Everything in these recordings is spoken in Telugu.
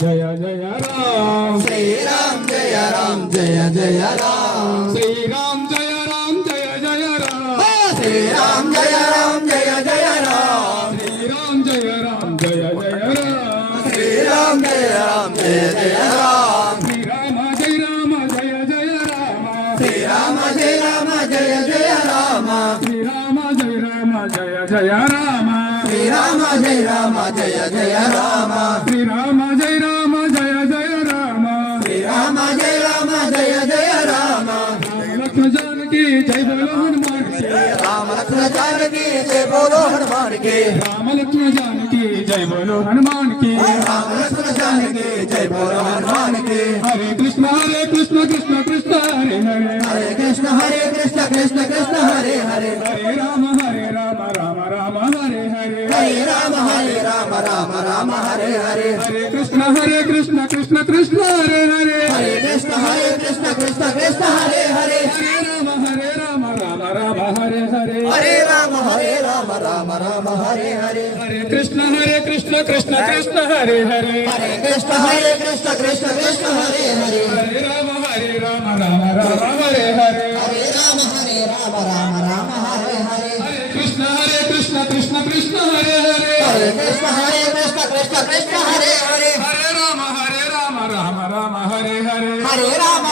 జయ జయ రామ్ శ్రీరామ్ జయ రామ్ జయ జయ రామ్ శ్రీరామ్ జయ రామ్ జయ జయ రామ్ శ్రీరామ్ జయ రామ్ జయ జయ రామ్ శ్రీరామ్ జయ రామ్ జయ జయ రామ్ శ్రీరామ్ జయ రామ్ జయ జయ రామ్ శ్రీరామ జయ రామ జయ జయ రామ శ్రీరామ జయ రామ జయ జయ రామ శ్రీరామ జయ రామ జయ జయ రామ శ్రీరామ జయ రామ జయ జయ రామ శ్రీరామ జయ రామ జయ జయ రామ లక్ష్మణ జానకి జై బోలో హనుమాన్ కి రామ లక్ష్మణ జానకి జయ బోలో హనుమాన్ కి రామ లక్ష్మణ జానకి జై బోలో హనుమాన్ కి రామ లక్ష్మణ జానకి జయ బోలో హనుమాన్ కి హరే కృష్ణ కృష్ణ కృష్ణ హరే హరే హరే కృష్ణ కృష్ణ కృష్ణ హరే హరే హరే రామ రామ రామ హరే హరే హరే రామ రామ రామ హరే హరే హరే కృష్ణ కృష్ణ కృష్ణ హరే హరే హరే కృష్ణ కృష్ణ కృష్ణ హరే హరే హరే రామ రామ హరే హరే హరే రామ రామ రామ హరే హరే హరే కృష్ణ కృష్ణ కృష్ణ హరే హరే హరే కృష్ణ కృష్ణ కృష్ణ హరే హరే హరే రామ రామ హరే హరే హరే రామ రామ హరే హరే హరే కృష్ణ కృష్ణ కృష్ణ హరే హరే హరే కృష్ణ కృష్ణ కృష్ణ హరే హరే హరే రామ రామ హరే హరే హరే రామ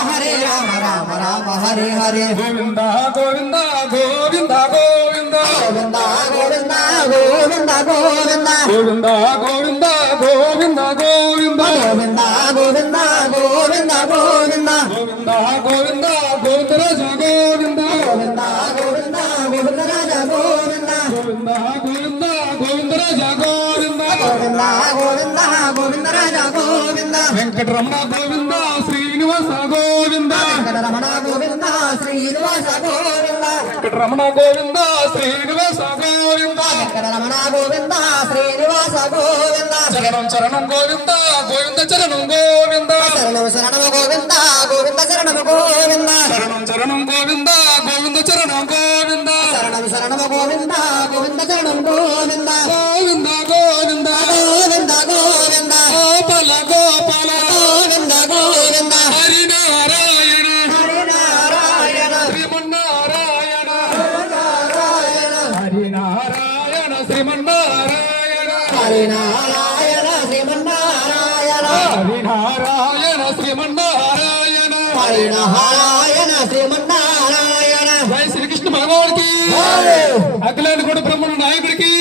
రామ రామ హరే హరే గోవింద గోవింద గోవింద గోవింద గోవింద గోవింద గోవింద గోవింద గోవింద గోవింద గోవింద గోవింద గోవింద గోవింద గోవింద గోవింద గోవింద గోవింద గోవింద రాజ గోవింద గోవింద గోవింద గోవింద రాజ గోవింద గోవింద గోవింద గోవింద రాజ గోవింద గోవింద గోవింద గోవింద రాజ గోవింద వెంకటరమణ గోవింద శ్రీనివాస గోవింద రమణ గోవింద శ్రీనివాస గోవింద వెంకటరమణ గోవింద శ్రీనివాస గోవింద రమణ గోవింద శ్రీనివాస గోవింద చరణం చరణం గోవింద గోవింద చరణం గోవింద శరణం శరణము గోవింద గోవింద శరణము గోవింద చరణం చరణం గోవింద గోవింద చరణం గోవింద శరణం శరణము గోవింద గోవింద శరణం గోవింద గోవింద గోవింద గోవింద గోవింద గోపాల గోపాల గోవింద గోవింద హరినారాయణ హరినారాయణ శ్రీమన్నారాయణ నారాయణ హరినారాయణ శ్రీమన్నారాయణ హరినారాయణ శ్రీమన్నారాయణ హరినారాయణ శ్రీమన్నారాయణ హరినారాయణ శ్రీమన్నారాయణ జై శ్రీకృష్ణ భగవానుడికి అఖిలాండ కూడా బ్రహ్మణ నాయకుడికి